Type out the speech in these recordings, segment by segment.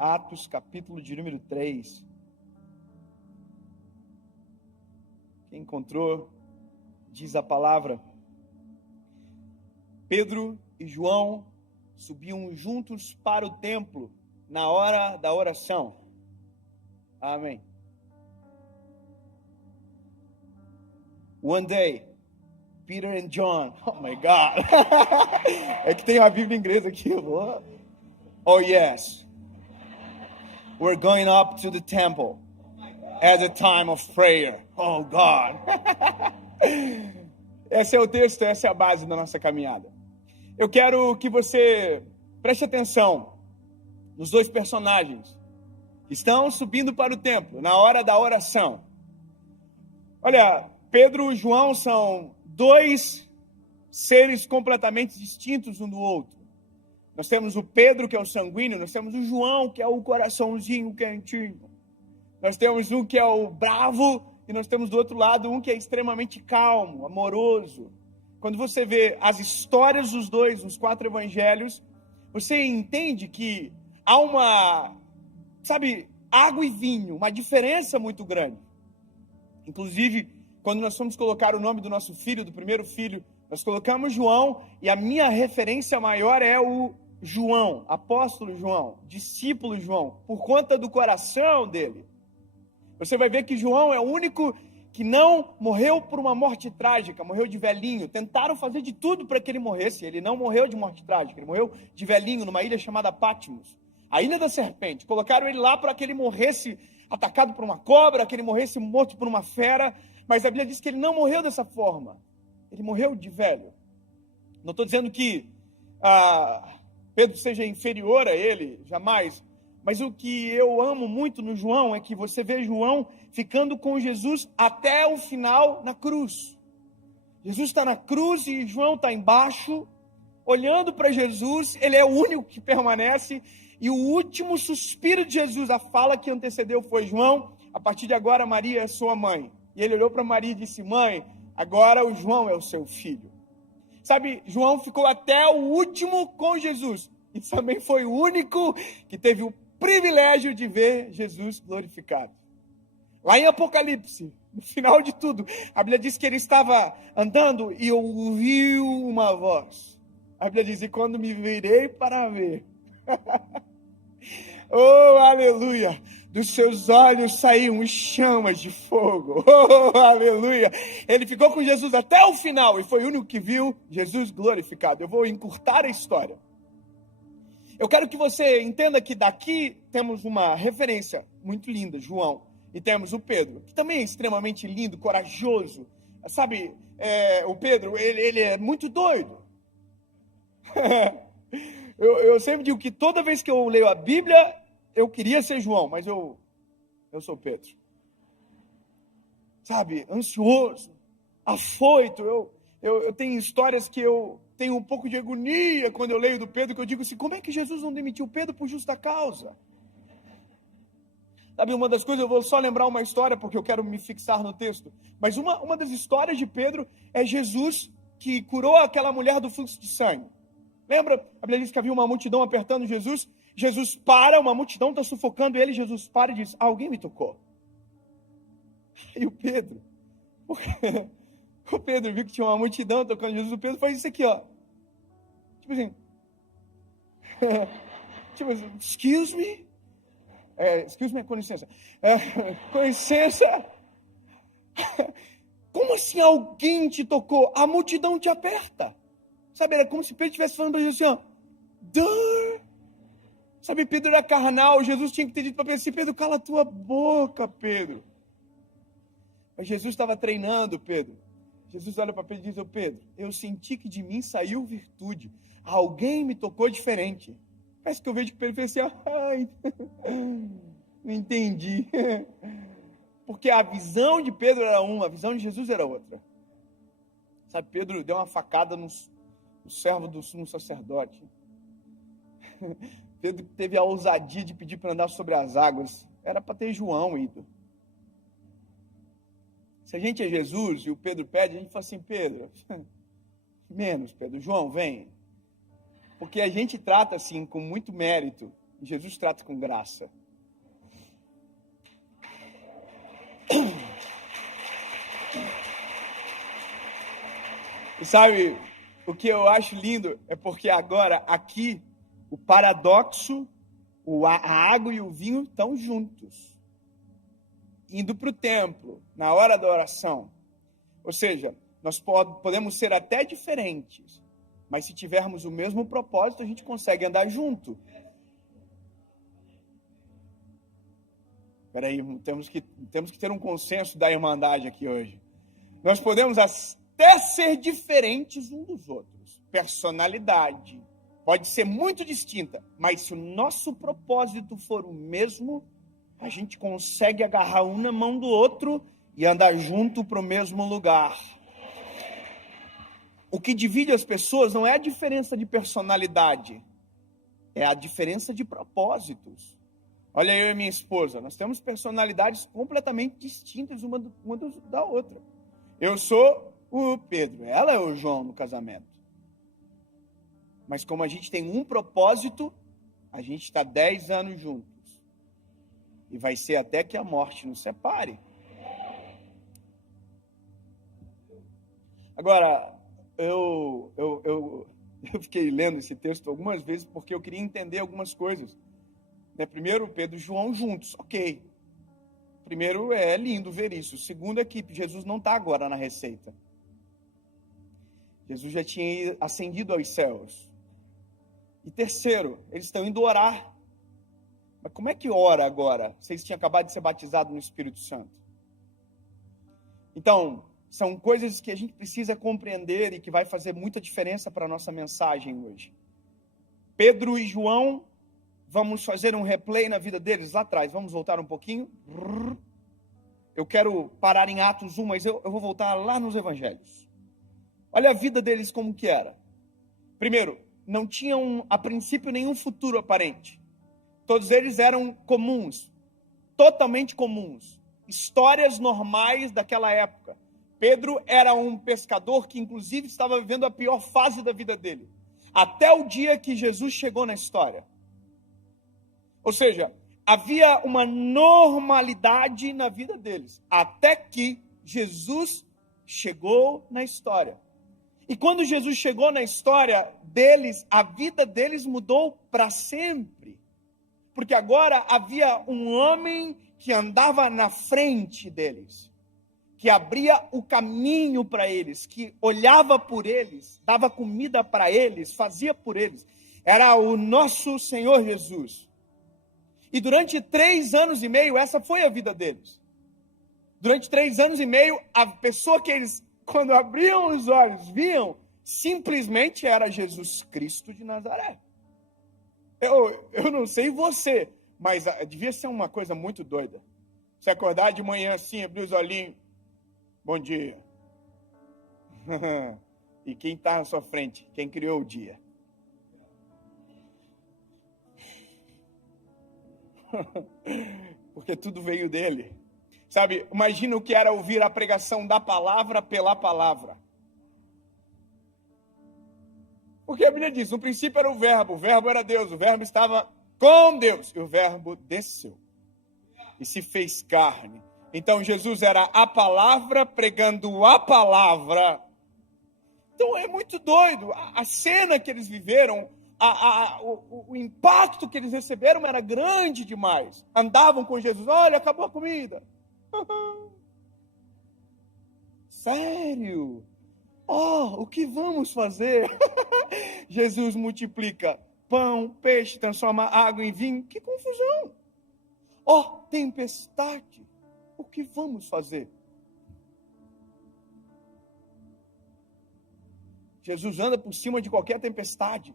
Atos, capítulo de número 3. Quem encontrou, diz a palavra: Pedro e João subiam juntos para o templo na hora da oração. Amém. One day, Peter and John. Oh my God. É que tem uma Bíblia em inglês aqui. Oh yes. We're going up to the temple at a time of prayer. Oh God. Esse é o texto, essa é a base da nossa caminhada. Eu quero que você preste atenção nos dois personagens que estão subindo para o templo na hora da oração. Olha, Pedro e João são dois seres completamente distintos um do outro. Nós temos o Pedro, que é o sanguíneo, nós temos o João, que é o coraçãozinho quentinho. Nós temos um que é o bravo, e nós temos do outro lado um que é extremamente calmo, amoroso. Quando você vê as histórias dos dois, nos 4 evangelhos, você entende que há uma, água e vinho, uma diferença muito grande. Inclusive, quando nós fomos colocar o nome do nosso filho, do primeiro filho, nós colocamos João, e a minha referência maior é o João, apóstolo João, discípulo João, por conta do coração dele. Você vai ver que João é o único que não morreu por uma morte trágica, morreu de velhinho. Tentaram fazer de tudo para que ele morresse. Ele não morreu de morte trágica, ele morreu de velhinho numa ilha chamada Patmos, a ilha da serpente. Colocaram ele lá para que ele morresse atacado por uma cobra, que ele morresse morto por uma fera, mas a Bíblia diz que ele não morreu dessa forma. Ele morreu de velho. Não estou dizendo que Pedro seja inferior a ele, jamais. Mas o que eu amo muito no João é que você vê João ficando com Jesus até o final na cruz. Jesus está na cruz e João está embaixo, olhando para Jesus. Ele é o único que permanece. E o último suspiro de Jesus, a fala que antecedeu foi: João, a partir de agora Maria é sua mãe. E ele olhou para Maria e disse: mãe, agora o João é o seu filho. João ficou até o último com Jesus. E também foi o único que teve o privilégio de ver Jesus glorificado. Lá em Apocalipse, no final de tudo, a Bíblia diz que ele estava andando e ouviu uma voz. A Bíblia diz: e quando me virei para ver, oh, aleluia, dos seus olhos saíam chamas de fogo. Oh, aleluia. Ele ficou com Jesus até o final e foi o único que viu Jesus glorificado. Eu vou encurtar a história. Eu quero que você entenda que daqui temos uma referência muito linda, João, e temos o Pedro, que também é extremamente lindo, corajoso. O Pedro, ele é muito doido. Eu sempre digo que toda vez que eu leio a Bíblia, eu queria ser João, mas eu sou Pedro. Ansioso, afoito. Eu tenho histórias que eu tenho um pouco de agonia quando eu leio do Pedro, que eu digo assim: como é que Jesus não demitiu Pedro por justa causa? Uma das coisas, eu vou só lembrar uma história, porque eu quero me fixar no texto, mas uma das histórias de Pedro é Jesus que curou aquela mulher do fluxo de sangue. Lembra? A Bíblia diz que havia uma multidão apertando Jesus. Jesus para, uma multidão está sufocando ele. Jesus para e diz: alguém me tocou. E o Pedro viu que tinha uma multidão tocando Jesus. O Pedro faz isso aqui, ó. Excuse me. Excuse me, com licença. Com licença. Como assim alguém te tocou? A multidão te aperta. Era como se Pedro estivesse falando para Jesus assim, ó. Pedro era carnal. Jesus tinha que ter dito para Pedro assim: Pedro, cala a tua boca, Pedro. Mas Jesus estava treinando Pedro. Jesus olha para Pedro e diz: Pedro, eu senti que de mim saiu virtude. Alguém me tocou diferente. Parece que eu vejo que Pedro fez assim: ai, não entendi. Porque a visão de Pedro era uma, a visão de Jesus era outra. Pedro deu uma facada no servo do sumo sacerdote. Pedro teve a ousadia de pedir para andar sobre as águas. Era para ter João ido. Se a gente é Jesus e o Pedro pede, a gente fala assim: Pedro, menos, Pedro. João, vem. Porque a gente trata assim, com muito mérito, E Jesus trata com graça. E sabe, o que eu acho lindo é porque agora, aqui, o paradoxo, a água e o vinho estão juntos. Indo para o templo, na hora da oração. Ou seja, nós podemos ser até diferentes, mas se tivermos o mesmo propósito, a gente consegue andar junto. Espera aí, temos que ter um consenso da irmandade aqui hoje. Nós podemos até ser diferentes uns dos outros. Personalidade pode ser muito distinta, mas se o nosso propósito for o mesmo, a gente consegue agarrar um na mão do outro e andar junto para o mesmo lugar. O que divide as pessoas não é a diferença de personalidade, é a diferença de propósitos. Olha, eu e minha esposa, nós temos personalidades completamente distintas uma da outra. Eu sou o Pedro, ela é o João no casamento. Mas como a gente tem um propósito, a gente está 10 anos juntos. E vai ser até que a morte nos separe. Agora, eu fiquei lendo esse texto algumas vezes porque eu queria entender algumas coisas. Primeiro, Pedro e João juntos, ok. Primeiro, é lindo ver isso. Segundo é que Jesus não está agora na receita. Jesus já tinha ascendido aos céus. E terceiro, eles estão indo orar. Mas como é que ora agora? Vocês tinham acabado de ser batizados no Espírito Santo. Então, são coisas que a gente precisa compreender e que vai fazer muita diferença para a nossa mensagem hoje. Pedro e João, vamos fazer um replay na vida deles lá atrás. Vamos voltar um pouquinho. Eu quero parar em Atos 1, mas eu vou voltar lá nos Evangelhos. Olha a vida deles como que era. Primeiro, não tinham a princípio nenhum futuro aparente. Todos eles eram comuns, totalmente comuns. Histórias normais daquela época. Pedro era um pescador que inclusive estava vivendo a pior fase da vida dele. Até o dia que Jesus chegou na história. Ou seja, havia uma normalidade na vida deles, até que Jesus chegou na história. E quando Jesus chegou na história deles, a vida deles mudou para sempre. Porque agora havia um homem que andava na frente deles, que abria o caminho para eles, que olhava por eles, dava comida para eles, fazia por eles. Era o nosso Senhor Jesus. E durante 3 anos e meio, essa foi a vida deles. Durante 3 anos e meio, a pessoa que eles, quando abriam os olhos, viam, simplesmente era Jesus Cristo de Nazaré. Eu não sei você, mas devia ser uma coisa muito doida. Você acordar de manhã assim, abrir os olhinhos, bom dia. E quem está na sua frente? Quem criou o dia? Porque tudo veio dele. Sabe, imagina o que era ouvir a pregação da palavra pela palavra. Porque a Bíblia diz, no princípio era o verbo era Deus, o verbo estava com Deus, e o verbo desceu e se fez carne. Então Jesus era a palavra pregando a palavra. Então é muito doido, a cena que eles viveram, o impacto que eles receberam era grande demais. Andavam com Jesus, olha, acabou a comida. Sério? O que vamos fazer? Jesus multiplica pão, peixe, transforma água em vinho. Que confusão! Tempestade. O que vamos fazer? Jesus anda por cima de qualquer tempestade.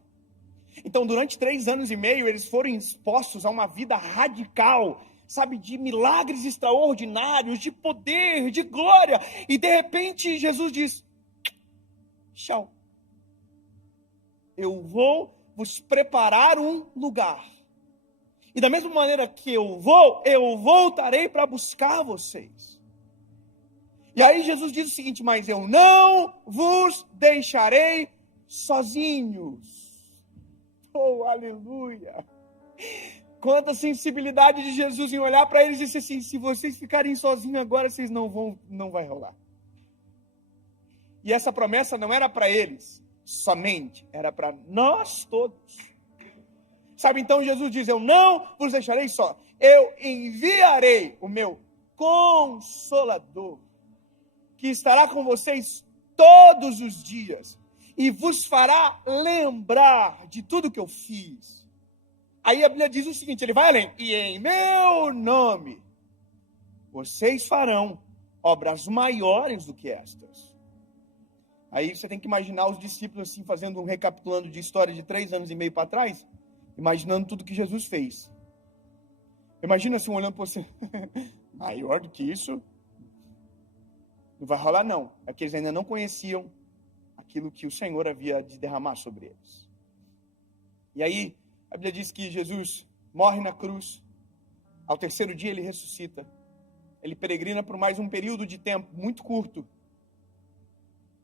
Então, durante 3 anos e meio, eles foram expostos a uma vida radical, sabe, de milagres extraordinários, de poder, de glória. E, de repente, Jesus diz, tchau. Eu vou vos preparar um lugar. E da mesma maneira que eu voltarei para buscar vocês. E aí Jesus diz o seguinte, mas eu não vos deixarei sozinhos. Oh, aleluia. quanta sensibilidade de Jesus em olhar para eles e dizer assim, se vocês ficarem sozinhos agora, vocês não vai rolar. E essa promessa não era para eles somente, era para nós todos. Sabe, então Jesus diz, eu não vos deixarei só, eu enviarei o meu Consolador, que estará com vocês todos os dias, e vos fará lembrar de tudo que eu fiz. Aí a Bíblia diz o seguinte, ele vai além, e em meu nome, vocês farão obras maiores do que estas. Aí você tem que imaginar os discípulos assim, fazendo um recapitulando de história de 3 anos e meio para trás, imaginando tudo que Jesus fez. Imagina assim, olhando para você, maior do que isso, não vai rolar não. É que eles ainda não conheciam aquilo que o Senhor havia de derramar sobre eles. E aí, a Bíblia diz que Jesus morre na cruz, ao 3º dia ele ressuscita, ele peregrina por mais um período de tempo muito curto,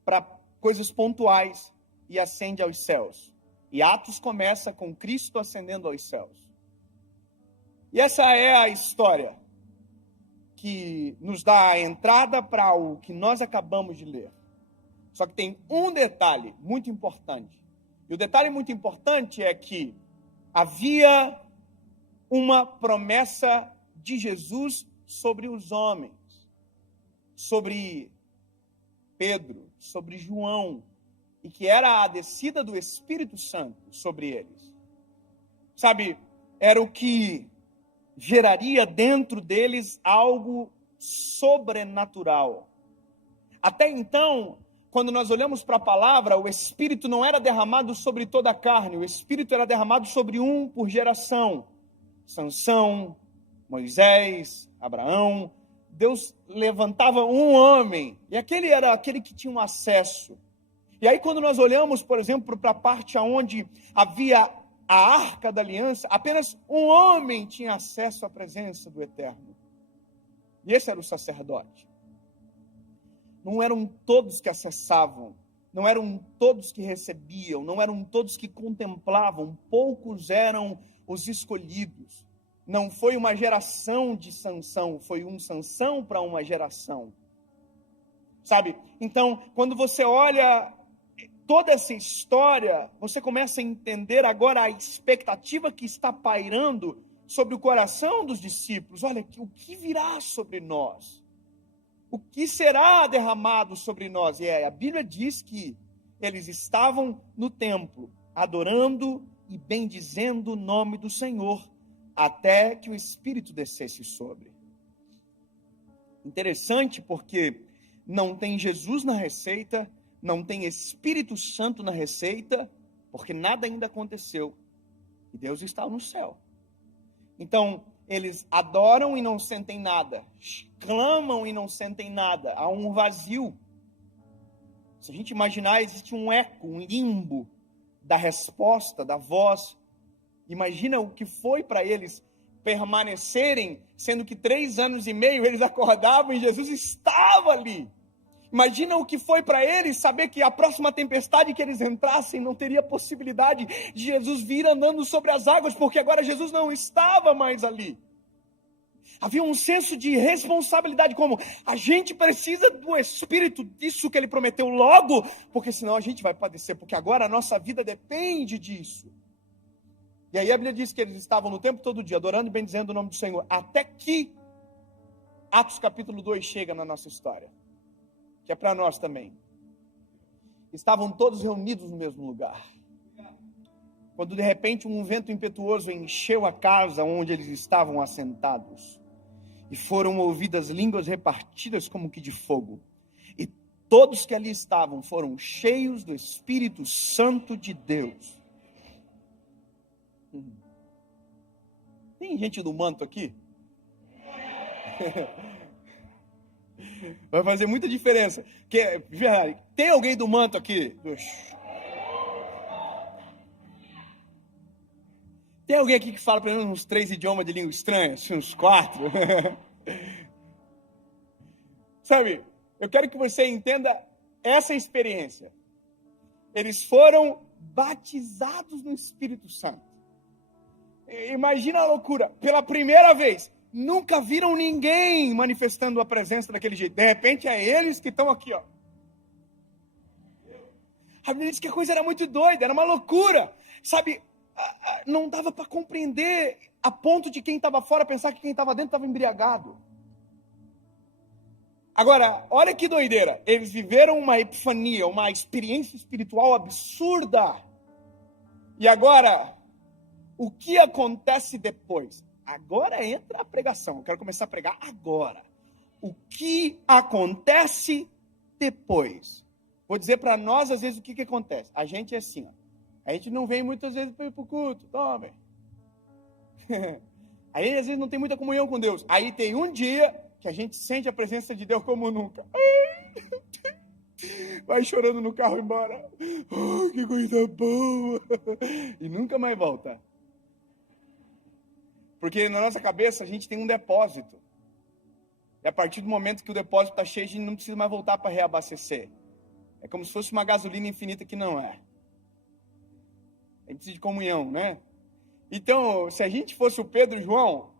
para coisas pontuais, e ascende aos céus. E Atos começa com Cristo ascendendo aos céus. E essa é a história que nos dá a entrada para o que nós acabamos de ler. Só que tem um detalhe muito importante. E o detalhe muito importante é que havia uma promessa de Jesus sobre os homens, sobre Pedro, sobre João, e que era a descida do Espírito Santo sobre eles. Sabe, era o que geraria dentro deles algo sobrenatural. Até então, quando nós olhamos para a palavra, o Espírito não era derramado sobre toda a carne, o Espírito era derramado sobre um por geração. Sansão, Moisés, Abraão. Deus levantava um homem, e aquele era aquele que tinha um acesso. E aí quando nós olhamos, por exemplo, para a parte onde havia a Arca da Aliança, apenas um homem tinha acesso à presença do Eterno. E esse era o sacerdote. Não eram todos que acessavam, não eram todos que recebiam, não eram todos que contemplavam, poucos eram os escolhidos. Não foi uma geração de Sansão, foi um Sansão para uma geração. Sabe? Então, quando você olha toda essa história, você começa a entender agora a expectativa que está pairando sobre o coração dos discípulos. Olha, o que virá sobre nós? O que será derramado sobre nós? E a Bíblia diz que eles estavam no templo, adorando e bendizendo o nome do Senhor, até que o Espírito descesse sobre. Interessante porque não tem Jesus na receita, não tem Espírito Santo na receita, porque nada ainda aconteceu. E Deus está no céu. Então, eles adoram e não sentem nada, clamam e não sentem nada, há um vazio. Se a gente imaginar, existe um eco, um limbo da resposta, da voz. Imagina o que foi para eles permanecerem, sendo que 3 anos e meio eles acordavam e Jesus estava ali. Imagina o que foi para eles saber que a próxima tempestade que eles entrassem não teria possibilidade de Jesus vir andando sobre as águas, porque agora Jesus não estava mais ali. Havia um senso de responsabilidade, como a gente precisa do Espírito, disso que ele prometeu logo, porque senão a gente vai padecer, porque agora a nossa vida depende disso. E aí a Bíblia diz que eles estavam no tempo todo dia, adorando e bendizendo o nome do Senhor, até que Atos capítulo 2 chega na nossa história, que é para nós também. Estavam todos reunidos no mesmo lugar. Quando de repente um vento impetuoso encheu a casa onde eles estavam assentados, e foram ouvidas línguas repartidas como que de fogo. E todos que ali estavam foram cheios do Espírito Santo de Deus. Tem gente do manto aqui? Vai fazer muita diferença. Tem alguém do manto aqui? Tem alguém aqui que fala pelo menos uns 3 idiomas de língua estranha? Assim, uns 4? Sabe, eu quero que você entenda essa experiência. Eles foram batizados no Espírito Santo. Imagina a loucura. Pela primeira vez, nunca viram ninguém manifestando a presença daquele jeito. De repente, é eles que estão aqui, ó. A Bíblia diz que a coisa era muito doida, era uma loucura. Sabe, não dava para compreender a ponto de quem estava fora pensar que quem estava dentro estava embriagado. Agora, olha que doideira. Eles viveram uma epifania, uma experiência espiritual absurda. E agora, o que acontece depois? Agora entra a pregação. Eu quero começar a pregar agora. O que acontece depois? Vou dizer para nós, às vezes, o que acontece. A gente é assim, ó. A gente não vem muitas vezes para o culto. Toma. Aí, às vezes, não tem muita comunhão com Deus. Aí tem um dia que a gente sente a presença de Deus como nunca. Vai chorando no carro embora. Oh, que coisa boa. E nunca mais volta. Porque na nossa cabeça a gente tem um depósito. E a partir do momento que o depósito está cheio, a gente não precisa mais voltar para reabastecer. É como se fosse uma gasolina infinita que não é. A gente precisa de comunhão, né? Então, se a gente fosse o Pedro e João,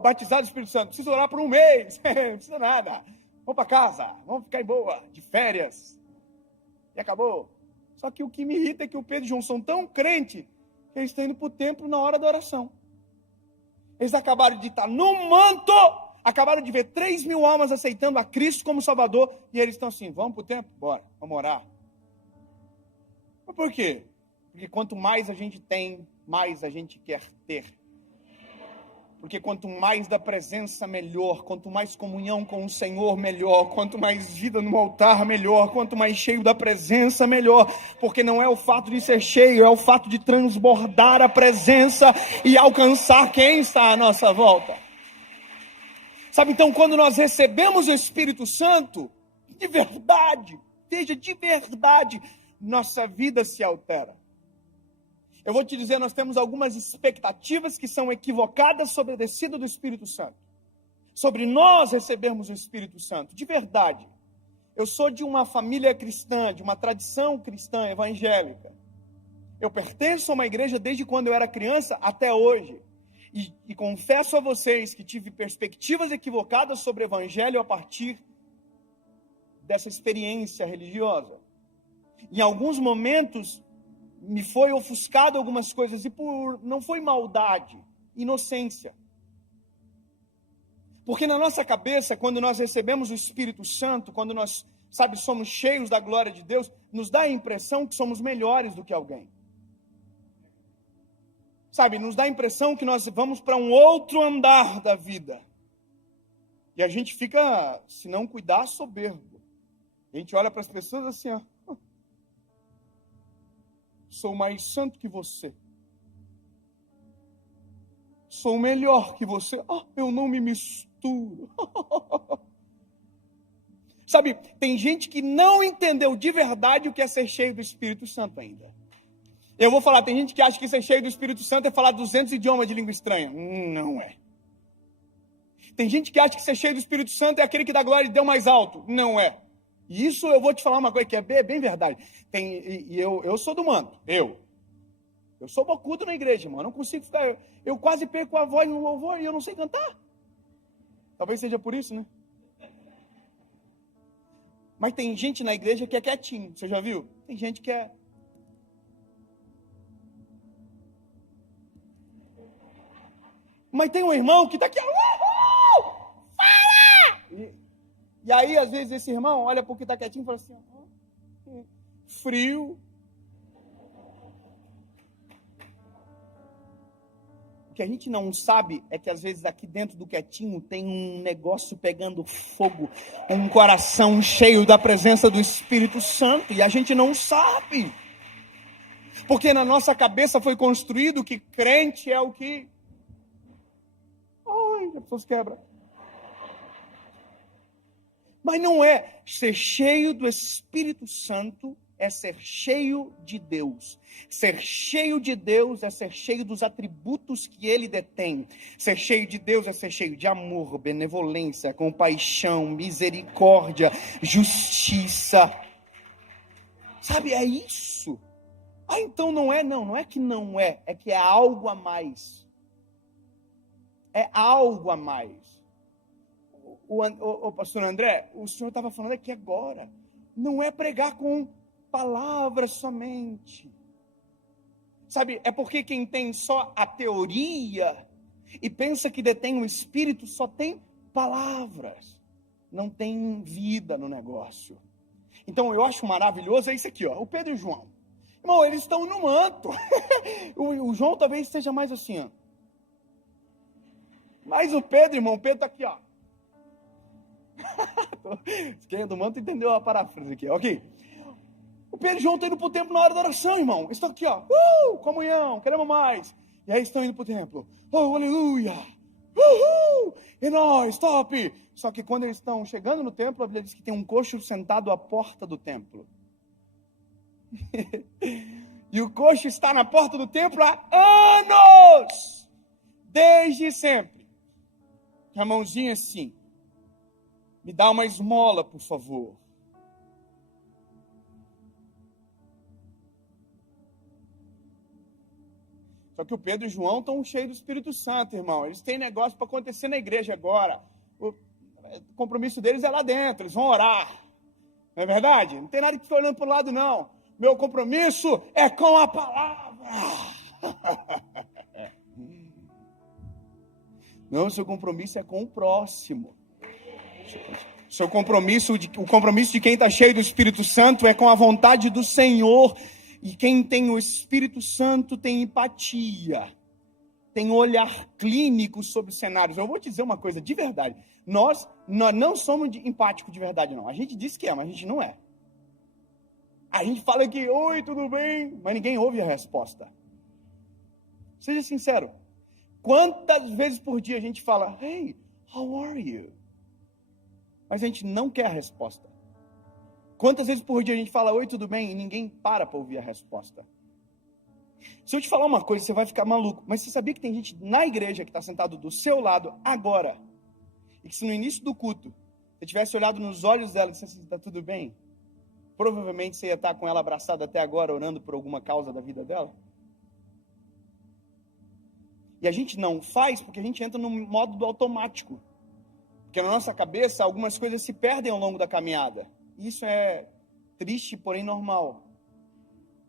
batizado do Espírito Santo, precisa orar por um mês, não precisa nada. Vamos para casa, vamos ficar em boa, de férias. E acabou. Só que o que me irrita é que o Pedro e João são tão crentes que eles estão indo para o templo na hora da oração. Eles acabaram de estar no manto, acabaram de ver 3.000 almas aceitando a Cristo como Salvador, e eles estão assim, vamos para o templo? Bora, vamos orar. Mas por quê? Porque quanto mais a gente tem, mais a gente quer ter. Porque quanto mais da presença, melhor. Quanto mais comunhão com o Senhor, melhor. Quanto mais vida no altar, melhor. Quanto mais cheio da presença, melhor. Porque não é o fato de ser cheio, é o fato de transbordar a presença e alcançar quem está à nossa volta. Sabe, então, quando nós recebemos o Espírito Santo, de verdade, veja, de verdade, nossa vida se altera. Eu vou te dizer, nós temos algumas expectativas que são equivocadas sobre a descida do Espírito Santo. Sobre nós recebermos o Espírito Santo, de verdade. Eu sou de uma família cristã, de uma tradição cristã evangélica. Eu pertenço a uma igreja desde quando eu era criança até hoje. E confesso a vocês que tive perspectivas equivocadas sobre o evangelho a partir dessa experiência religiosa. Em alguns momentos, me foi ofuscado algumas coisas, e não foi maldade, inocência. Porque na nossa cabeça, quando nós recebemos o Espírito Santo, quando nós, somos cheios da glória de Deus, nos dá a impressão que somos melhores do que alguém. Nos dá a impressão que nós vamos para um outro andar da vida. E a gente fica, se não cuidar, soberbo. A gente olha para as pessoas assim, ó. Sou mais santo que você. Sou melhor que você. Eu não me misturo. Tem gente que não entendeu de verdade o que é ser cheio do Espírito Santo ainda. Eu vou falar, tem gente que acha que ser cheio do Espírito Santo é falar 200 idiomas de língua estranha. Não é. Tem gente que acha que ser cheio do Espírito Santo é aquele que dá glória e deu mais alto. Não é. E isso eu vou te falar uma coisa que é bem verdade. Eu sou do manto. Eu sou bocudo na igreja, irmão. Eu não consigo ficar... Eu quase perco a voz no louvor e eu não sei cantar. Talvez seja por isso, né? Mas tem gente na igreja que é quietinho. Você já viu? Tem gente que é... Mas tem um irmão que está aqui... Fala! E aí, às vezes, esse irmão olha para o que está quietinho e fala assim, frio. O que a gente não sabe é que, às vezes, aqui dentro do quietinho tem um negócio pegando fogo, um coração cheio da presença do Espírito Santo, e a gente não sabe. Porque na nossa cabeça foi construído que crente é o que... Ai, as pessoas quebram. Mas não é. Ser cheio do Espírito Santo é ser cheio de Deus. Ser cheio de Deus é ser cheio dos atributos que Ele detém. Ser cheio de Deus é ser cheio de amor, benevolência, compaixão, misericórdia, justiça. É isso. Ah, então não é? Não é que não é, é que é algo a mais. É algo a mais. O pastor André, o senhor estava falando aqui agora, não é pregar com palavras somente. Sabe, é porque quem tem só a teoria e pensa que detém o Espírito só tem palavras, não tem vida no negócio. Então eu acho maravilhoso, é isso aqui, ó, o Pedro e o João. Irmão, eles estão no manto. o João talvez esteja mais assim, ó. Mas o Pedro, irmão, o Pedro está aqui, ó. Quem é do manto entendeu a paráfrase aqui, ok? O Pedro e o João estão indo para o templo na hora da oração, irmão. Eles estão aqui, ó. Comunhão, queremos mais. E aí estão indo para o templo. Oh, aleluia. E nós, top. Só que quando eles estão chegando no templo, a Bíblia diz que tem um coxo sentado à porta do templo. E o coxo está na porta do templo há anos. Desde sempre. Com a mãozinha assim. Me dá uma esmola, por favor. Só que o Pedro e o João estão cheios do Espírito Santo, irmão. Eles têm negócio para acontecer na igreja agora. O compromisso deles é lá dentro, eles vão orar. Não é verdade? Não tem nada que ficar olhando para o lado, não. Meu compromisso é com a palavra. Não, seu compromisso é com o próximo. O compromisso de quem está cheio do Espírito Santo é com a vontade do Senhor. E quem tem o Espírito Santo tem empatia, tem olhar clínico sobre os cenários. Eu vou te dizer uma coisa de verdade. Nós não somos empáticos de verdade, não. A gente diz que é, mas a gente não é. A gente fala que, oi, tudo bem? Mas ninguém ouve a resposta. Seja sincero. Quantas vezes por dia a gente fala, hey, how are you? Mas a gente não quer a resposta. Quantas vezes por dia a gente fala, oi, tudo bem? E ninguém para ouvir a resposta. Se eu te falar uma coisa, você vai ficar maluco. Mas você sabia que tem gente na igreja que está sentado do seu lado agora? E que se no início do culto, você tivesse olhado nos olhos dela e dissesse assim, está tudo bem? Provavelmente você ia estar com ela abraçada até agora, orando por alguma causa da vida dela. E a gente não faz porque a gente entra no modo do automático. Porque na nossa cabeça, algumas coisas se perdem ao longo da caminhada. Isso é triste, porém normal.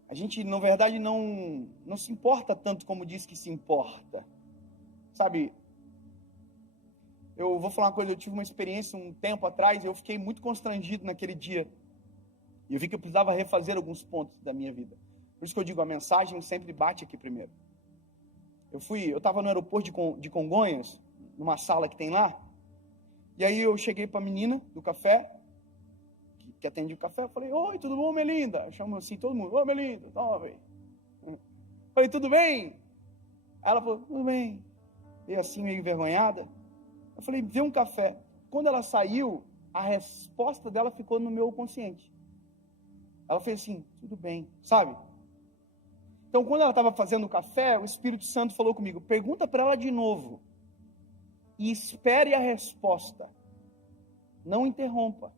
A gente, na verdade, não se importa tanto como diz que se importa. Sabe, eu vou falar uma coisa, eu tive uma experiência um tempo atrás, eu fiquei muito constrangido naquele dia. E eu vi que eu precisava refazer alguns pontos da minha vida. Por isso que eu digo, a mensagem sempre bate aqui primeiro. Eu estava no aeroporto de Congonhas, numa sala que tem lá, e aí eu cheguei para a menina do café, que atende o café, eu falei, oi, tudo bom, Melinda? Eu chamo assim todo mundo, oi, Melinda, toma, velho. Falei, tudo bem? Aí ela falou, tudo bem. E assim, meio envergonhada. Eu falei, vê um café. Quando ela saiu, a resposta dela ficou no meu consciente. Ela fez assim, tudo bem, sabe? Então, quando ela estava fazendo o café, o Espírito Santo falou comigo, pergunta para ela de novo. E espere a resposta. Não interrompa.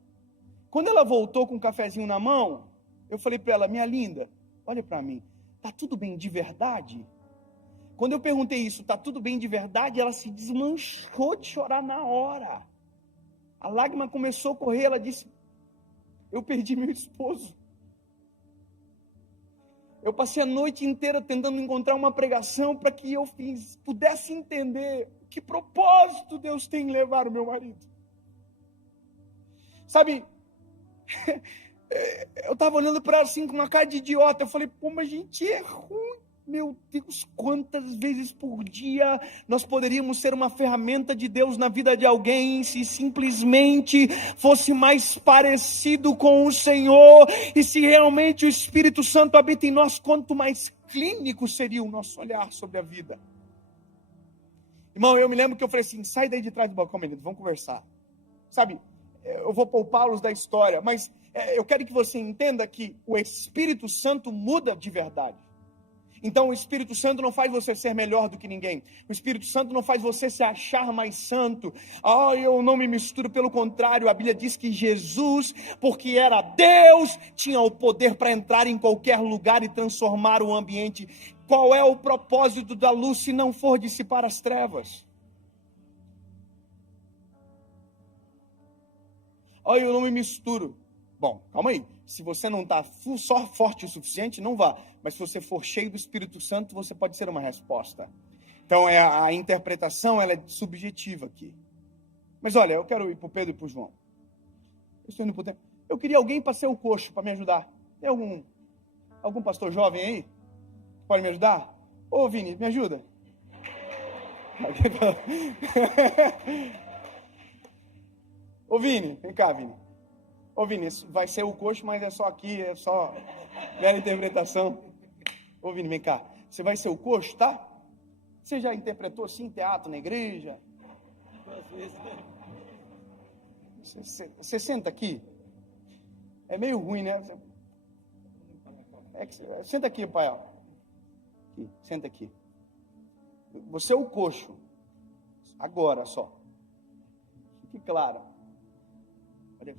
Quando ela voltou com um cafezinho na mão, eu falei para ela, minha linda, olha para mim, tá tudo bem de verdade? Quando eu perguntei isso, tá tudo bem de verdade? Ela se desmanchou de chorar na hora. A lágrima começou a correr, ela disse, eu perdi meu esposo. Eu passei a noite inteira tentando encontrar uma pregação para que eu pudesse entender que propósito Deus tem em levar o meu marido. Sabe, eu estava olhando para ela assim com uma cara de idiota. Eu falei, pô, mas a gente é ruim. Meu Deus, quantas vezes por dia nós poderíamos ser uma ferramenta de Deus na vida de alguém se simplesmente fosse mais parecido com o Senhor e se realmente o Espírito Santo habita em nós, quanto mais clínico seria o nosso olhar sobre a vida. Irmão, eu me lembro que eu falei assim, sai daí de trás do balcão, menino, vamos conversar. Sabe, eu vou poupá-los da história, mas eu quero que você entenda que o Espírito Santo muda de verdade. Então o Espírito Santo não faz você ser melhor do que ninguém. O Espírito Santo não faz você se achar mais santo. Eu não me misturo, pelo contrário, a Bíblia diz que Jesus, porque era Deus, tinha o poder para entrar em qualquer lugar e transformar o ambiente. Qual é o propósito da luz se não for dissipar as trevas? Eu não me misturo. Bom, calma aí. Se você não está só forte o suficiente, não vá. Mas se você for cheio do Espírito Santo, você pode ser uma resposta. Então, a interpretação ela é subjetiva aqui. Mas olha, eu quero ir para o Pedro e para o João. Eu queria alguém para ser o coxo, para me ajudar. Tem algum pastor jovem aí? Pode me ajudar? Ô, Vini, me ajuda. Ô, Vini, vem cá, Vini. Ô, Vini, vai ser o coxo, mas é só aqui, é só mera interpretação. Ô, Vini, vem cá. Você vai ser o coxo, tá? Você já interpretou assim teatro na igreja? Você senta aqui. É meio ruim, né? Senta aqui, pai. Aqui, senta aqui. Você é o coxo. Agora só. Fique claro. Olha.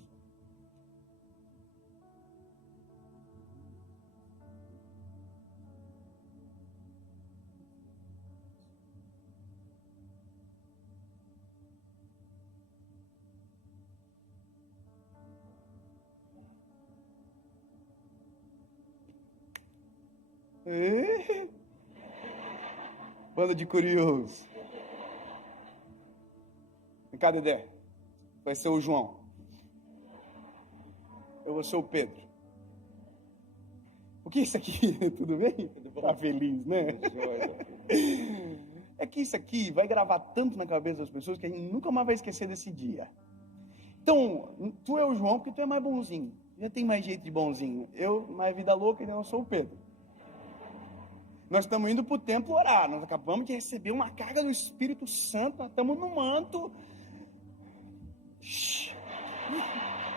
Banda de curiosos. Vem cá, Dedé. Vai ser o João. Eu vou ser o Pedro. O que é isso aqui? Tudo bem? Tá feliz, né? É que isso aqui vai gravar tanto na cabeça das pessoas que a gente nunca mais vai esquecer desse dia. Então, tu é o João porque tu é mais bonzinho. Já tem mais jeito de bonzinho. Eu, mais vida louca, então eu sou o Pedro. Nós estamos indo para o templo orar. Nós acabamos de receber uma carga do Espírito Santo. Nós estamos no manto.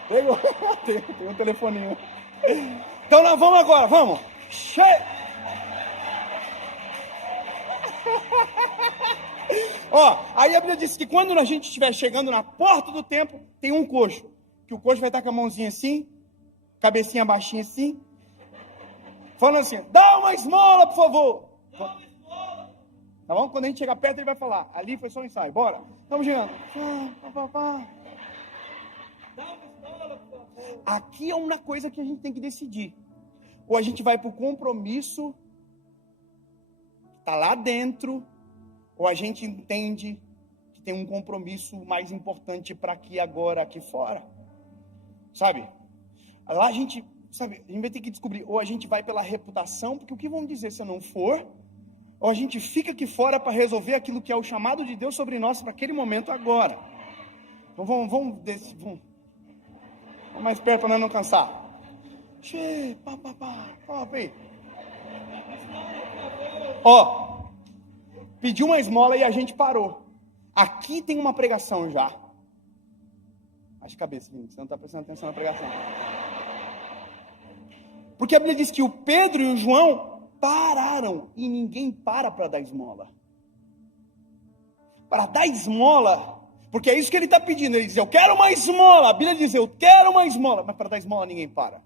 Pegou. Tem um telefoninho. Então nós vamos agora, vamos. Aí a Bíblia diz que quando a gente estiver chegando na porta do templo, tem um coxo. Que o coxo vai estar com a mãozinha assim, cabecinha baixinha assim, falando assim, dá uma esmola, por favor. Dá uma esmola. Tá bom? Quando a gente chegar perto, ele vai falar, ali foi só um ensaio, bora. Estamos chegando. Dá uma esmola, por favor. Aqui é uma coisa que a gente tem que decidir. Ou a gente vai para o compromisso, está lá dentro, ou a gente entende que tem um compromisso mais importante para aqui agora, aqui fora. Sabe? Lá a gente vai ter que descobrir, ou a gente vai pela reputação, porque o que vão dizer se eu não for, ou a gente fica aqui fora para resolver aquilo que é o chamado de Deus sobre nós para aquele momento agora. Então vamos mais perto para nós não cansar. Pediu uma esmola e a gente parou. Aqui tem uma pregação já. Baixa a cabeça, você não está prestando atenção na pregação. Porque a Bíblia diz que o Pedro e o João pararam e ninguém para dar esmola. Para dar esmola, porque é isso que ele está pedindo. Ele diz, eu quero uma esmola. A Bíblia diz, eu quero uma esmola. Mas para dar esmola ninguém para.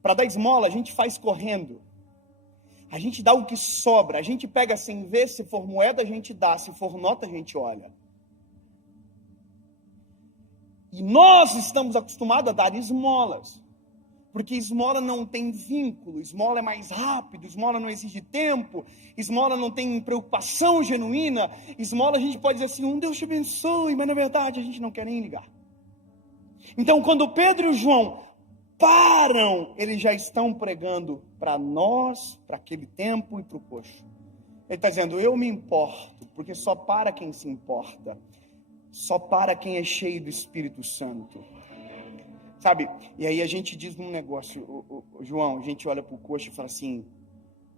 Para dar esmola a gente faz correndo. A gente dá o que sobra. A gente pega sem ver, se for moeda a gente dá, se for nota a gente olha. E nós estamos acostumados a dar esmolas. Porque esmola não tem vínculo, esmola é mais rápido, esmola não exige tempo, esmola não tem preocupação genuína, esmola a gente pode dizer assim, Deus te abençoe, mas na verdade a gente não quer nem ligar. Então quando Pedro e o João param, eles já estão pregando para nós, para aquele tempo e para o coxo. Ele está dizendo, eu me importo, porque só para quem se importa, só para quem é cheio do Espírito Santo. Sabe, e aí a gente diz um negócio, João, a gente olha para o coxo e fala assim,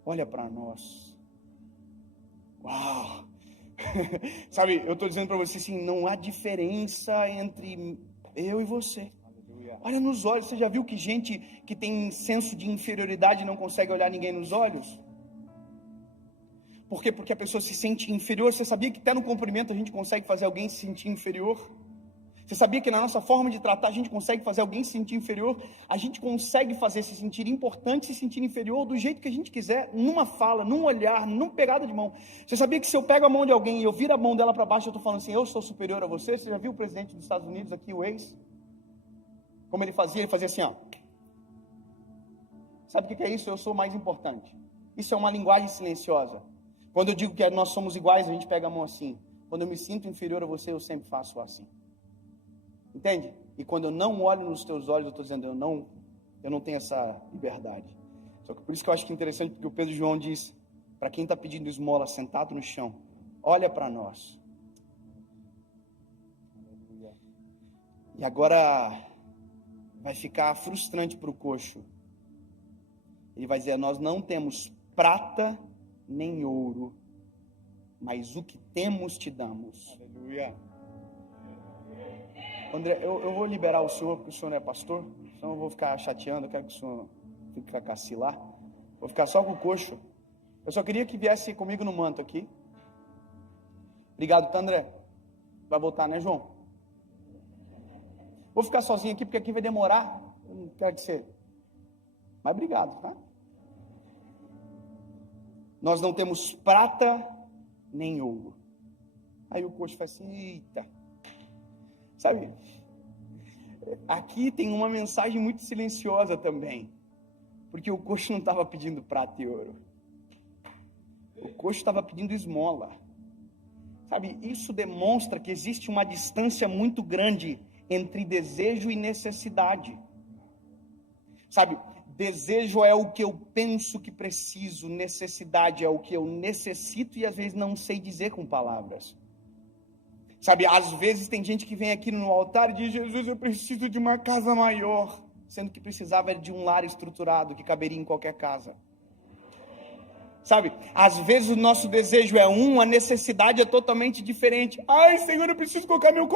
olha para nós. Uau! Sabe, eu estou dizendo para você assim, não há diferença entre eu e você. Olha nos olhos, você já viu que gente que tem senso de inferioridade não consegue olhar ninguém nos olhos? Por quê? Porque a pessoa se sente inferior. Você sabia que até no cumprimento a gente consegue fazer alguém se sentir inferior? Você sabia que na nossa forma de tratar a gente consegue fazer alguém se sentir inferior? A gente consegue fazer se sentir importante, se sentir inferior do jeito que a gente quiser, numa fala, num olhar, numa pegada de mão. Você sabia que se eu pego a mão de alguém e eu viro a mão dela para baixo, eu estou falando assim, eu sou superior a você? Você já viu o presidente dos Estados Unidos aqui, o ex? Como ele fazia? Ele fazia assim, ó. Sabe o que é isso? Eu sou mais importante. Isso é uma linguagem silenciosa. Quando eu digo que nós somos iguais, a gente pega a mão assim. Quando eu me sinto inferior a você, eu sempre faço assim. Entende? E quando eu não olho nos teus olhos, eu estou dizendo, eu não tenho essa liberdade. Só que por isso que eu acho que é interessante, porque o Pedro João diz, para quem está pedindo esmola sentado no chão, olha para nós. E agora vai ficar frustrante para o coxo. Ele vai dizer, nós não temos prata nem ouro, mas o que temos te damos. Aleluia. André, eu vou liberar o senhor, porque o senhor não é pastor, senão eu vou ficar chateando, eu quero que o senhor fique com a Cacilá. Vou ficar só com o coxo. Eu só queria que viesse comigo no manto aqui. Obrigado, tá, André? Vai voltar, né, João? Vou ficar sozinho aqui, porque aqui vai demorar. Eu não quero que você... Mas obrigado, tá? Nós não temos prata nem ouro. Aí o coxo faz assim, eita. Sabe, aqui tem uma mensagem muito silenciosa também. Porque o coxo não estava pedindo prata e ouro. O coxo estava pedindo esmola. Sabe, isso demonstra que existe uma distância muito grande entre desejo e necessidade. Sabe, desejo é o que eu penso que preciso, necessidade é o que eu necessito e às vezes não sei dizer com palavras. Sabe, às vezes tem gente que vem aqui no altar e diz, Jesus, eu preciso de uma casa maior, sendo que precisava de um lar estruturado que caberia em qualquer casa. Sabe, às vezes o nosso desejo é a necessidade é totalmente diferente. Ai, Senhor, eu preciso colocar meu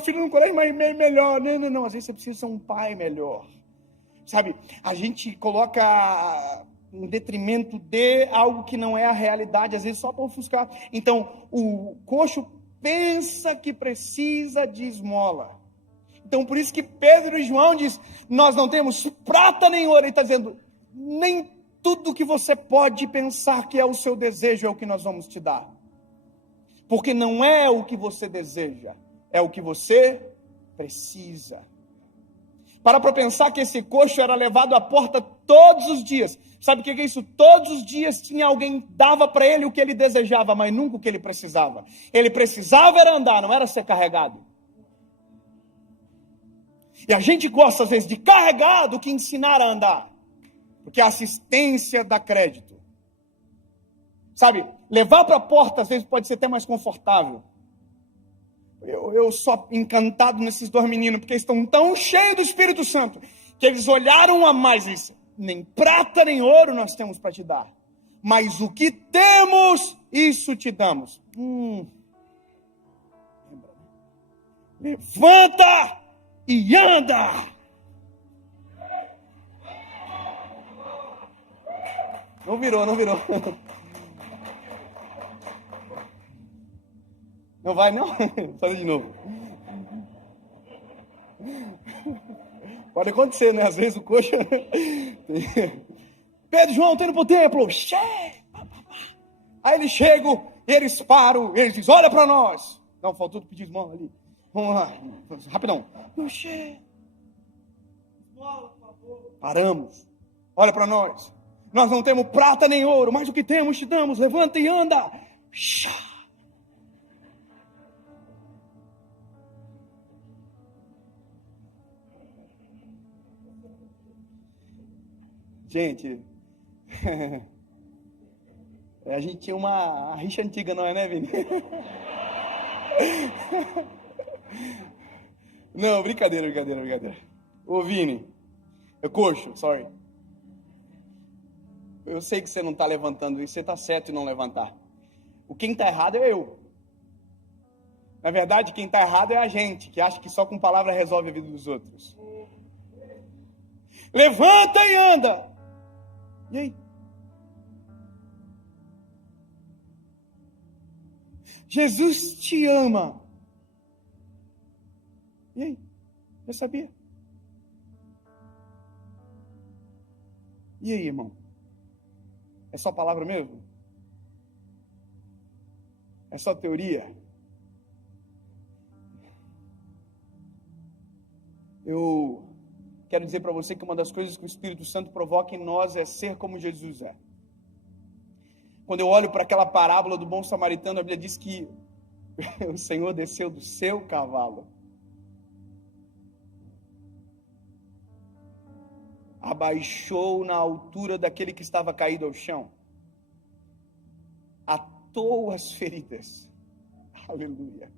filho no colégio melhor. Não, às vezes você precisa ser um pai melhor. Sabe, a gente coloca em detrimento de algo que não é a realidade, às vezes só para ofuscar. Então, o coxo pensa que precisa de esmola. Então, por isso que Pedro e João diz, nós não temos prata nem ouro. Ele está dizendo, nem tudo que você pode pensar que é o seu desejo é o que nós vamos te dar. Porque não é o que você deseja, é o que você precisa. Para pensar que esse coxo era levado à porta todos os dias. Sabe o que é isso? Todos os dias tinha alguém, dava para ele o que ele desejava, mas nunca o que ele precisava. Ele precisava era andar, não era ser carregado. E a gente gosta às vezes de carregar do que ensinar a andar. Porque a assistência dá crédito. Sabe, levar para a porta às vezes pode ser até mais confortável. Eu sou encantado nesses dois meninos, porque eles estão tão cheios do Espírito Santo, que eles olharam a mais isso. Nem prata nem ouro nós temos para te dar, mas o que temos, isso te damos. Levanta e anda. Não virou. Não vai, não? Faz de novo. Pode acontecer, né? Às vezes o coxa... Pedro, João, tô indo pro templo. Aí eles chegam, eles param, eles dizem, olha para nós. Não, faltou tu pedir esmola ali. Vamos lá, rapidão. Paramos. Olha para nós. Nós não temos prata nem ouro, mas o que temos te damos. Levanta e anda. Gente, a gente tinha uma rixa antiga, não é, né, Vini? Não, brincadeira. Ô, Vini, coxo, sorry. Eu sei que você não está levantando isso, você está certo em não levantar. Quem está errado é eu. Na verdade, quem está errado é a gente, que acha que só com palavra resolve a vida dos outros. Levanta e anda. E aí? Jesus te ama. E aí? Já sabia? E aí, irmão? É só palavra mesmo? É só teoria? Eu quero dizer para você que uma das coisas que o Espírito Santo provoca em nós é ser como Jesus é. Quando eu olho para aquela parábola do bom samaritano, a Bíblia diz que o Senhor desceu do seu cavalo, abaixou na altura daquele que estava caído ao chão, atou as feridas, aleluia,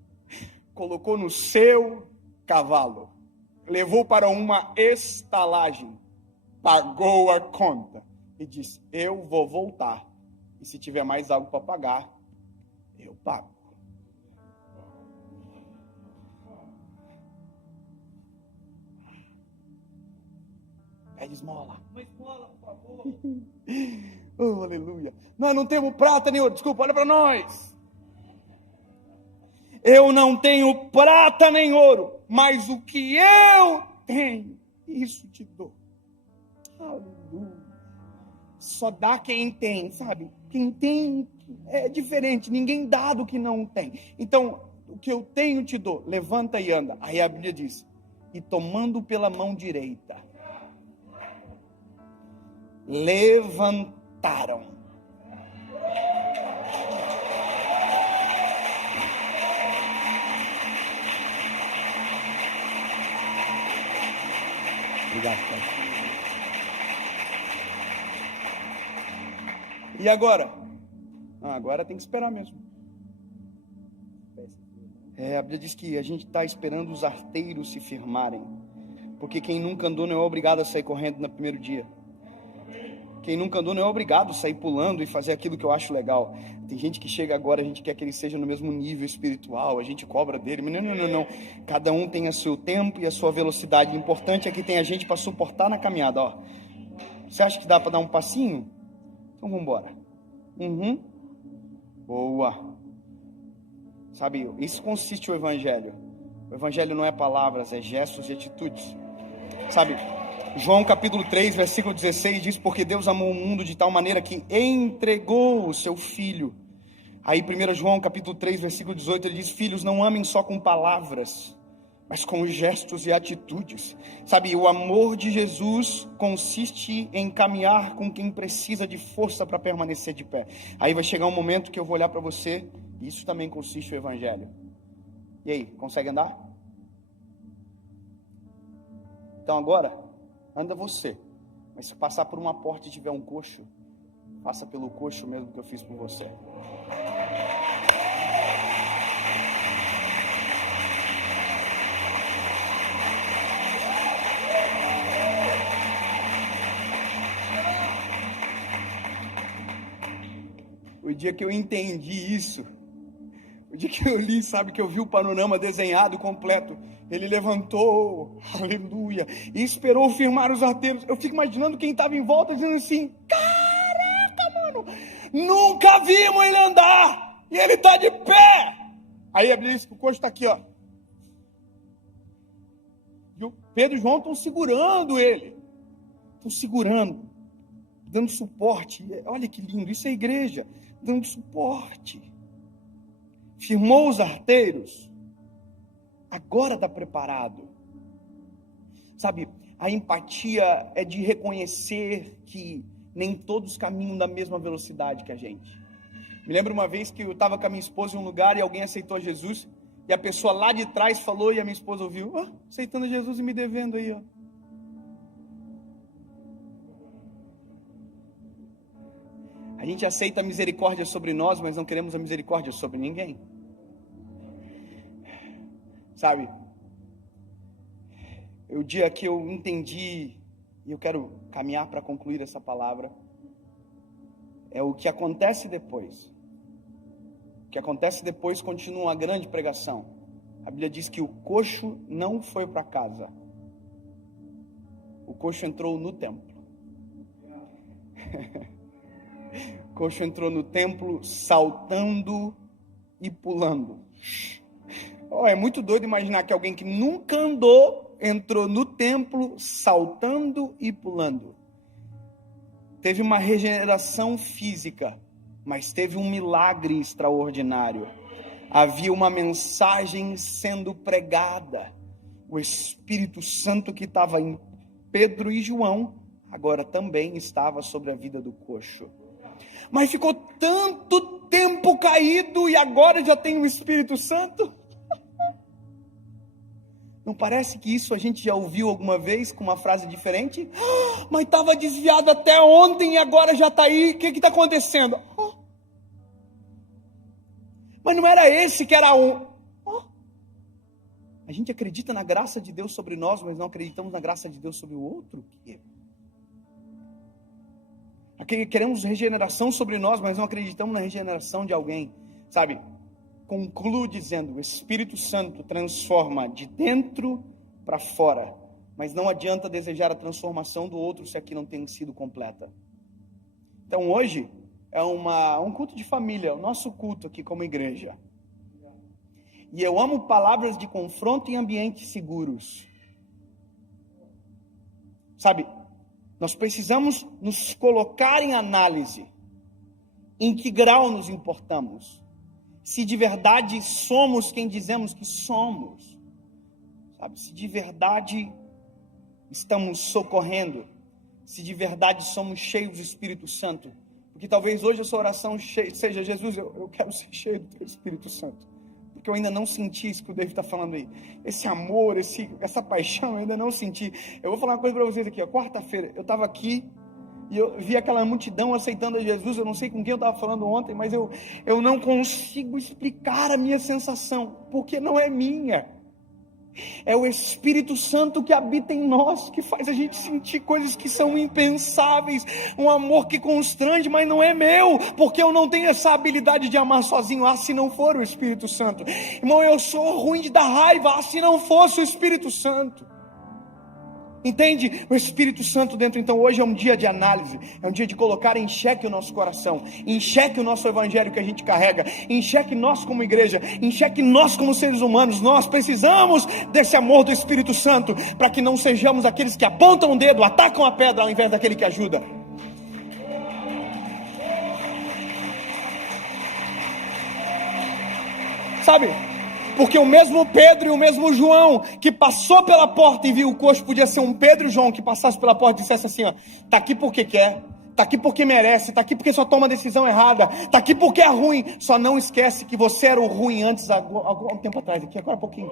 colocou no seu cavalo, levou para uma estalagem, pagou a conta e disse: eu vou voltar, e se tiver mais algo para pagar, eu pago. Pede esmola. Uma esmola, por favor. Oh, aleluia. Nós não temos prata nem ouro. Desculpa, olha para nós. Eu não tenho prata nem ouro, mas o que eu tenho, isso te dou. Aleluia. Só dá quem tem, sabe? Quem tem é diferente. Ninguém dá do que não tem. Então, o que eu tenho te dou. Levanta e anda. Aí a Bíblia diz: e tomando pela mão direita, levantaram. Obrigado, Pai. E agora? Agora tem que esperar mesmo. A Bíblia diz que a gente está esperando os arteiros se firmarem, porque quem nunca andou não é obrigado a sair correndo no primeiro dia. Quem nunca andou não é obrigado a sair pulando e fazer aquilo que eu acho legal. Tem gente que chega agora, a gente quer que ele seja no mesmo nível espiritual, a gente cobra dele, mas não. Cada um tem o seu tempo e a sua velocidade. O importante é que tem a gente para suportar na caminhada. Ó. Você acha que dá para dar um passinho? Então vamos embora. Boa. Sabe, isso consiste o Evangelho. O Evangelho não é palavras, é gestos e atitudes. Sabe, João capítulo 3, versículo 16 diz: porque Deus amou o mundo de tal maneira que entregou o seu Filho. Aí 1 João capítulo 3, versículo 18, ele diz: filhos, não amem só com palavras, mas com gestos e atitudes. Sabe, o amor de Jesus consiste em caminhar com quem precisa de força para permanecer de pé. Aí vai chegar um momento que eu vou olhar para você, e isso também consiste o Evangelho. E aí, consegue andar? Então agora, anda você. Mas se passar por uma porta e tiver um coxo, passa pelo coxo mesmo que eu fiz por você. O dia que eu entendi isso, o dia que eu li, sabe, que eu vi o panorama desenhado completo, ele levantou, aleluia, e esperou firmar os arteiros. Eu fico imaginando quem estava em volta dizendo assim: caraca, mano, nunca vimos ele andar, e ele está de pé. Aí a Bíblia diz que o coxo está aqui, ó. E o Pedro e João estão segurando ele, estão segurando, dando suporte. Olha que lindo, isso é igreja, dando suporte. Firmou os arteiros, agora está preparado. Sabe, a empatia é de reconhecer que nem todos caminham da mesma velocidade que a gente. Me lembro uma vez que eu estava com a minha esposa em um lugar e alguém aceitou Jesus, e a pessoa lá de trás falou, e a minha esposa ouviu: aceitando Jesus e me devendo aí, ó. A gente aceita a misericórdia sobre nós, mas não queremos a misericórdia sobre ninguém. Sabe, o dia que eu entendi, e eu quero caminhar para concluir essa palavra, é o que acontece depois. O que acontece depois continua uma grande pregação. A Bíblia diz que o coxo não foi para casa. O coxo entrou no templo. O coxo entrou no templo saltando e pulando. Oh, é muito doido imaginar que alguém que nunca andou, entrou no templo saltando e pulando. Teve uma regeneração física, mas teve um milagre extraordinário. Havia uma mensagem sendo pregada. O Espírito Santo que estava em Pedro e João, agora também estava sobre a vida do coxo. Mas ficou tanto tempo caído e agora já tem o Espírito Santo? Não parece que isso a gente já ouviu alguma vez com uma frase diferente? Mas estava desviado até ontem e agora já está aí, o que está acontecendo? Mas não era esse que era um... A gente acredita na graça de Deus sobre nós, mas não acreditamos na graça de Deus sobre o outro? Queremos regeneração sobre nós, mas não acreditamos na regeneração de alguém, sabe? Concluo dizendo, o Espírito Santo transforma de dentro para fora, mas não adianta desejar a transformação do outro se aqui não tem sido completa. Então hoje é um culto de família, o nosso culto aqui como igreja. E eu amo palavras de confronto em ambientes seguros. Sabe, nós precisamos nos colocar em análise. Em que grau nos importamos? Se de verdade somos quem dizemos que somos. Sabe, se de verdade estamos socorrendo. Se de verdade somos cheios do Espírito Santo. Porque talvez hoje a sua oração seja: Jesus, eu quero ser cheio do Teu Espírito Santo. Porque eu ainda não senti isso que o David está falando aí. Esse amor, essa paixão, eu ainda não senti. Eu vou falar uma coisa para vocês aqui. Quarta-feira, eu estava aqui e eu vi aquela multidão aceitando a Jesus. Eu não sei com quem eu estava falando ontem, mas eu não consigo explicar a minha sensação, porque não é minha. É o Espírito Santo que habita em nós, que faz a gente sentir coisas que são impensáveis, um amor que constrange, mas não é meu, porque eu não tenho essa habilidade de amar sozinho. Se não for o Espírito Santo, irmão, eu sou ruim de dar raiva, se não fosse o Espírito Santo. Entende? O Espírito Santo dentro. Então hoje é um dia de análise, é um dia de colocar em xeque o nosso coração, em xeque o nosso evangelho que a gente carrega, em xeque nós como igreja, em xeque nós como seres humanos. Nós precisamos desse amor do Espírito Santo, para que não sejamos aqueles que apontam o dedo, atacam a pedra, ao invés daquele que ajuda. Sabe? Porque o mesmo Pedro e o mesmo João que passou pela porta e viu o coxo, podia ser um Pedro e João que passasse pela porta e dissesse assim: ó, tá aqui porque quer, tá aqui porque merece, tá aqui porque só toma a decisão errada, tá aqui porque é ruim. Só não esquece que você era o ruim antes, algum tempo atrás, aqui agora há pouquinho,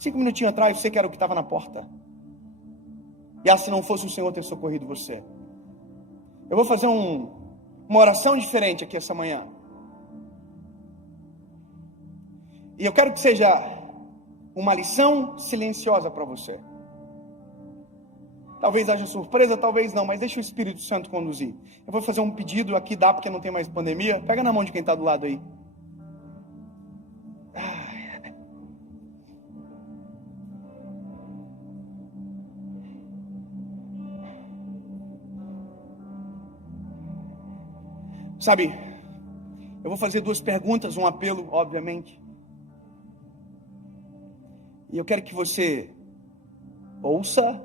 5 minutinhos atrás, você que era o que estava na porta. E se não fosse o Senhor ter socorrido você. Eu vou fazer uma oração diferente aqui essa manhã. E eu quero que seja uma lição silenciosa para você. Talvez haja surpresa, talvez não, mas deixa o Espírito Santo conduzir. Eu vou fazer um pedido aqui, dá porque não tem mais pandemia. Pega na mão de quem está do lado aí. Sabe, eu vou fazer 2 perguntas, um apelo, obviamente. E eu quero que você ouça,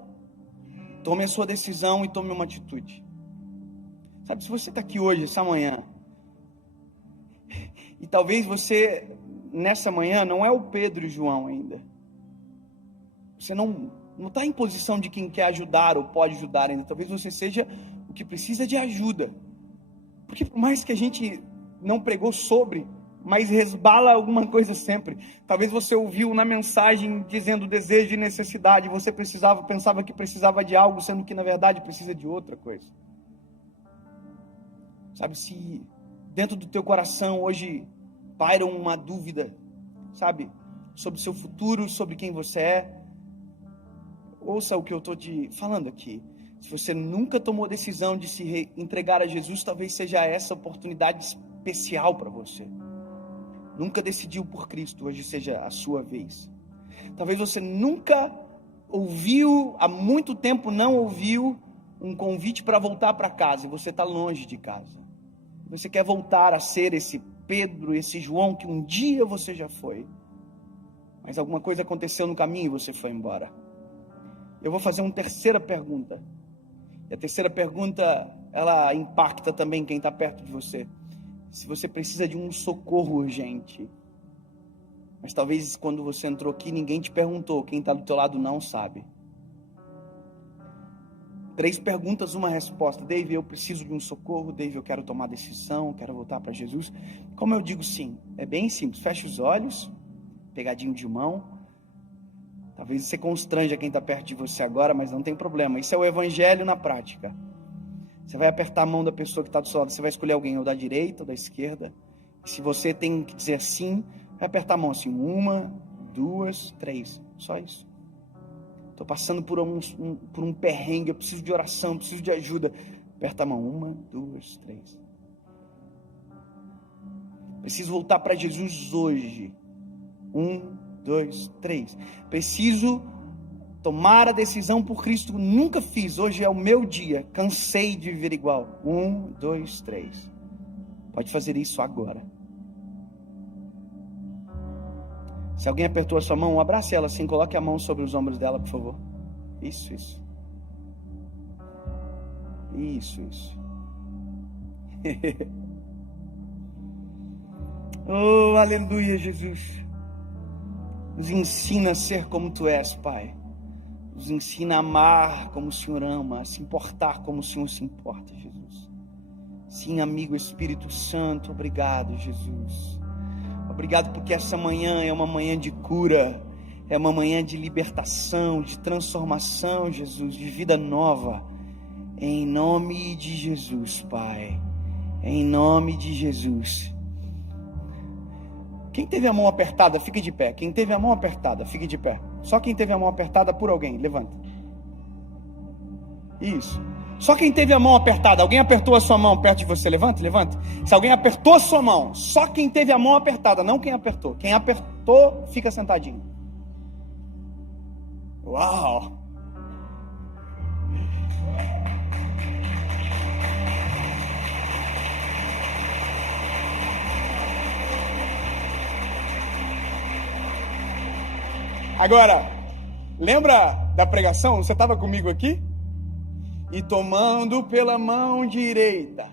tome a sua decisão e tome uma atitude. Sabe, se você está aqui hoje, essa manhã, e talvez você, nessa manhã, não é o Pedro e o João ainda. Você não está em posição de quem quer ajudar ou pode ajudar ainda. Talvez você seja o que precisa de ajuda. Porque por mais que a gente não pregou sobre, mas resbala alguma coisa sempre. Talvez você ouviu na mensagem dizendo desejo e necessidade, você pensava que precisava de algo, sendo que na verdade precisa de outra coisa. Sabe, se dentro do teu coração hoje paira uma dúvida, sabe, sobre o seu futuro, sobre quem você é, ouça o que eu estou te falando aqui. Se você nunca tomou a decisão de se entregar a Jesus, talvez seja essa oportunidade especial para você. Nunca decidiu por Cristo, hoje seja a sua vez. Talvez você nunca ouviu, há muito tempo não ouviu um convite para voltar para casa, e você está longe de casa. Você quer voltar a ser esse Pedro, esse João que um dia você já foi, mas alguma coisa aconteceu no caminho e você foi embora. Eu vou fazer uma terceira pergunta. E a terceira pergunta, ela impacta também quem está perto de você. Se você precisa de um socorro urgente, mas talvez quando você entrou aqui, ninguém te perguntou, quem está do teu lado não sabe. 3 perguntas, uma resposta. Dave, eu preciso de um socorro. Dave, eu quero tomar decisão, quero voltar para Jesus. Como eu digo sim? É bem simples, fecha os olhos, pegadinho de mão. Talvez você constranja quem está perto de você agora, mas não tem problema. Isso é o evangelho na prática. Você vai apertar a mão da pessoa que está do seu lado, você vai escolher alguém ou da direita ou da esquerda. E se você tem que dizer sim, vai apertar a mão assim, 1, 2, 3, só isso. Estou passando por um perrengue, eu preciso de oração, preciso de ajuda. Aperta a mão, 1, 2, 3. Preciso voltar para Jesus hoje. 1, 2, 3. Preciso tomar a decisão por Cristo. Nunca fiz, hoje é o meu dia. Cansei de viver igual. 1, 2, 3. Pode fazer isso agora. Se alguém apertou a sua mão, abrace ela assim, coloque a mão sobre os ombros dela, por favor. Isso. Oh, aleluia, Jesus. Nos ensina a ser como Tu és, Pai. Nos ensina a amar como o Senhor ama, a se importar como o Senhor se importa, Jesus. Sim, amigo Espírito Santo, obrigado, Jesus. Obrigado porque essa manhã é uma manhã de cura, é uma manhã de libertação, de transformação, Jesus, de vida nova. Em nome de Jesus, Pai. Em nome de Jesus. Quem teve a mão apertada, fique de pé. Quem teve a mão apertada, fique de pé. Só quem teve a mão apertada por alguém, levanta. Isso. Só quem teve a mão apertada, alguém apertou a sua mão perto de você, levanta. Se alguém apertou a sua mão, só quem teve a mão apertada, não quem apertou. Quem apertou, fica sentadinho. Uau! Agora, lembra da pregação? Você estava comigo aqui? E tomando pela mão direita.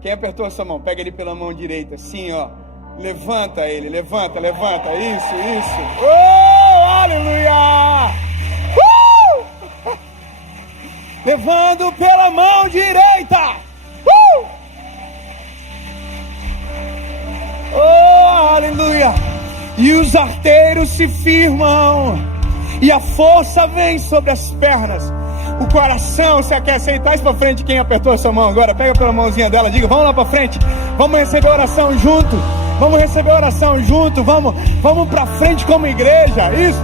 Quem apertou essa mão? Pega ele pela mão direita, assim, ó. Levanta ele, levanta. Isso. Oh, aleluia! Levando pela mão direita. Oh, aleluia! E os arteiros se firmam. E a força vem sobre as pernas. O coração, você quer aceitar isso para frente? Quem apertou a sua mão agora, pega pela mãozinha dela, diga, vamos lá para frente, vamos receber a oração junto, vamos para frente como igreja, isso,